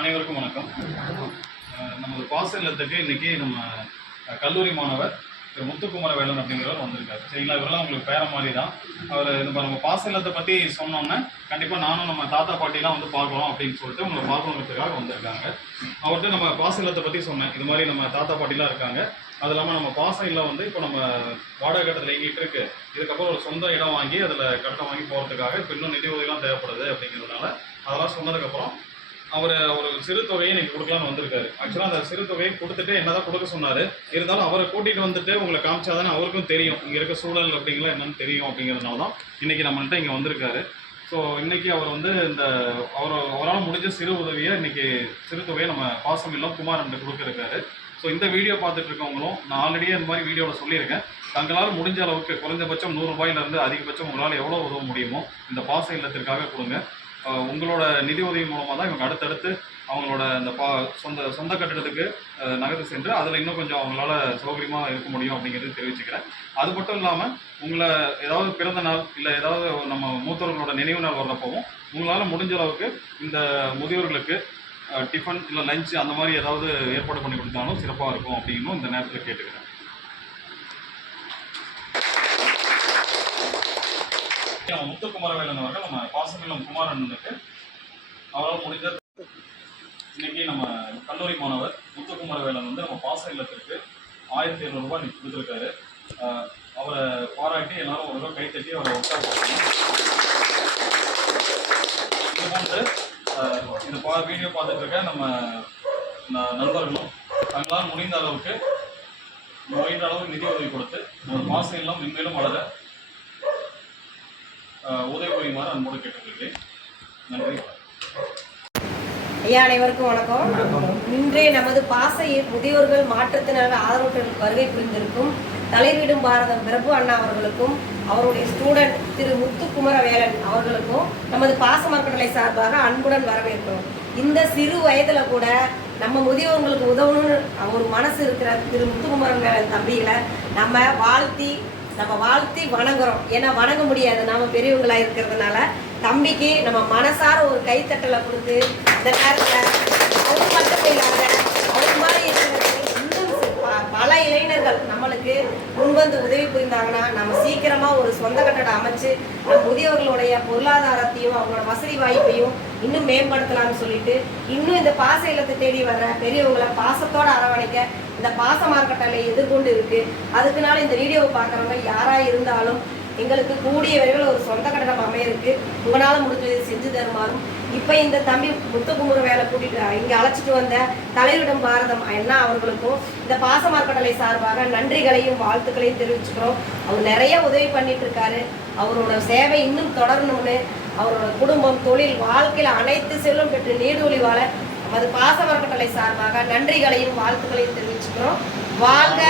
அனைவருக்கும் வணக்கம். நமது பாச இல்லத்துக்கு இன்னைக்கு நம்ம கல்லூரி மாணவர் திரு முத்துக்குமார வேலன் அப்படிங்கிறவர் வந்திருக்காரு. சரிங்களா? இவரெல்லாம் உங்களுக்கு பேர மாதிரி தான் அவர் நம்ம நம்ம பாச இல்லத்தை பற்றி சொன்னோன்னே கண்டிப்பாக நானும் நம்ம தாத்தா பாட்டிலாம் வந்து பார்க்கலாம் அப்படின்னு சொல்லிட்டு உங்களை பார்க்கணுங்கிறதுக்காக வந்திருக்காங்க. அவர்கிட்ட நம்ம பாச இல்லத்தை பற்றி சொன்னேன். இது மாதிரி நம்ம தாத்தா பாட்டிலாம் இருக்காங்க. அது இல்லாமல் நம்ம பாசம் இல்லை வந்து இப்போ நம்ம வாடகை கட்டத்தில் இயங்கிட்டு இருக்கு? இதுக்கப்புறம் ஒரு சொந்த இடம் வாங்கி அதில் கட்டணம் வாங்கி போகிறதுக்காக இப்போ இன்னும் நிதி உதவிலாம் தேவைப்படுது அப்படிங்கிறதுனால அதெல்லாம் சொன்னதுக்கப்புறம் அவர் ஒரு சிறு தொகையை இன்னைக்கு கொடுக்கலான்னு வந்திருக்காரு. ஆக்சுவலாக அந்த சிறு தொகையை கொடுத்துட்டு என்னதான் கொடுக்க சொன்னார் இருந்தாலும் அவரை கூட்டிகிட்டு வந்துட்டு உங்களை காமிச்சாதானே அவருக்கும் தெரியும். இங்கே இருக்க சூழல் அப்படிங்களா என்னன்னு தெரியும் அப்படிங்கிறதுனால தான் இன்னைக்கு நம்மள்கிட்ட இங்கே வந்திருக்காரு. ஸோ இன்னைக்கு அவர் வந்து இந்த அவர் அவரால் முடிஞ்ச சிறு உதவியை இன்னைக்கு சிறு தொகையை நம்ம பாசம் இல்லம் குமாரன் கொடுத்துருக்காரு. ஸோ இந்த வீடியோ பார்த்துட்டு இருக்கவங்களும் நான் ஆல்ரெடியே இந்த மாதிரி வீடியோவில் சொல்லியிருக்கேன். தங்களால் முடிஞ்ச அளவுக்கு குறைஞ்சபட்சம் நூறுரூபாயிலேருந்து அதிகபட்சம் உங்களால் எவ்வளோ உதவ முடியுமோ இந்த பாச இல்லத்திற்காக கொடுங்க. உங்களோட நிதி உதவி மூலமாக தான் இவங்க அடுத்தடுத்து அவங்களோட அந்த பா சொந்த சொந்த கட்டிடத்துக்கு நகர்ந்து சென்று அதில் இன்னும் கொஞ்சம் அவங்களால சௌகரியமாக இருக்க முடியும் அப்படிங்கிறது தெரிவிச்சுக்கிறேன். அது மட்டும் இல்லாமல் உங்களை ஏதாவது பிறந்த நாள் இல்லை ஏதாவது நம்ம மூத்தவர்களோட நினைவு நாள் வர்றப்பவும் உங்களால் முடிஞ்ச அளவுக்கு இந்த முதியோர்களுக்கு டிஃபன் இல்லை லஞ்ச் அந்த மாதிரி ஏதாவது ஏற்பாடு பண்ணி கொடுத்தாலும் சிறப்பாக இருக்கும் அப்படின்னும் இந்த நேரத்தில் கேட்டுக்கிறேன். நம்ம முத்துக்குமாரவேலன் அவர்கள் நம்ம பாசமில்லம் குமாரண்ணனுக்கு அவரால் முடிந்த இன்னைக்கு நம்ம கல்லூரி மாணவர் முத்துக்குமரவேலன் வந்து நம்ம பாச இல்லத்திற்கு ஆயிரத்தி இரநூறுபா இன்னைக்கு கொடுத்துருக்காரு. அவரை பாராட்டி எல்லாரும் ஒரு கை தட்டி அவரை உற்சாகப்படுத்தணும் இது போன்று இந்த பா வீடியோ பார்த்துட்டு இருக்க நம்ம நண்பர்களும் தங்களால் முடிந்த அளவுக்கு முடிந்த அளவுக்கு நிதி உதவி கொடுத்து நம்ம பாச இல்லம் மென்மேலும் வளர உதவி புரியுமாறு அன்போடு கேட்டுக்கொள்கிறேன் நன்றி. ஐயா அனைவருக்கும் வணக்கம். இன்றைய நமது பாச முதியோர்கள் மாற்றுத்திறனாளர் ஆதரவற்றலுக்கு வருகை புரிந்திருக்கும் தலைவிடும் பாரதம் பிரபு அண்ணா அவர்களுக்கும் அவருடைய ஸ்டூடெண்ட் திரு முத்துக்குமரவேலன் அவர்களுக்கும் நமது பாச மரக்கட்டளை சார்பாக அன்புடன் வரவேற்கிறோம். இந்த சிறு வயதுல கூட நம்ம முதியோர்களுக்கு உதவணும்னு ஒரு மனசு இருக்கிற திரு முத்துக்குமரன் வேலன் தம்பிகளை நம்ம வாழ்த்தி நம்ம வாழ்த்தி வணங்குறோம். ஏன்னா வணங்க முடியாது. நாம பெரியவங்களா இருக்கிறதுனால தம்பிக்கு நம்ம மனசார ஒரு கைத்தட்டலை கொடுத்து இந்த நேரத்தில் அவங்க மட்டும் இல்லாத அவங்க மாதிரி இருக்கிறது இன்னும் ப- பல இளைஞர்கள் நம்ம வந்து உதவி புரிந்தாங்கன்னா நம்ம சீக்கிரமா ஒரு சொந்த கட்டடம் அமைச்சு நம்ம முதியவர்களுடைய பொருளாதாரத்தையும் அவங்களோட வசதி வாய்ப்பையும் இன்னும் மேம்படுத்தலாம்னு சொல்லிட்டு இன்னும் இந்த பாச இல்லத்தை தேடி வர்ற பெரியவங்களை பாசத்தோட அரவணைக்க இந்த பாச மார்க்கட்டளை எதிர்கொண்டு இருக்கு. அதுக்குனால இந்த வீடியோவை பார்க்குறவங்க யாரா இருந்தாலும் எங்களுக்கு கூடிய விரைவில் ஒரு சொந்த இருக்கு. உங்களால் முடிஞ்சதை செஞ்சு தருமாறும் இப்போ இந்த தம்பி முத்துக்குமுற வேலை கூட்டிட்டு இங்கே அழைச்சிட்டு வந்த தலைவரிடம் பாரதம் என்ன அவர்களுக்கும் இந்த பாச சார்பாக நன்றிகளையும் வாழ்த்துக்களையும் தெரிவிச்சுக்கிறோம். அவர் நிறைய உதவி பண்ணிட்டு இருக்காரு. அவரோட சேவை இன்னும் தொடரணும்னு அவரோட குடும்பம் தொழில் வாழ்க்கையில் அனைத்து செல்லும் பெற்று நீடூழி வாழ நமது பாச சார்பாக நன்றிகளையும் வாழ்த்துக்களையும் தெரிவிச்சுக்கிறோம். வாழ்க!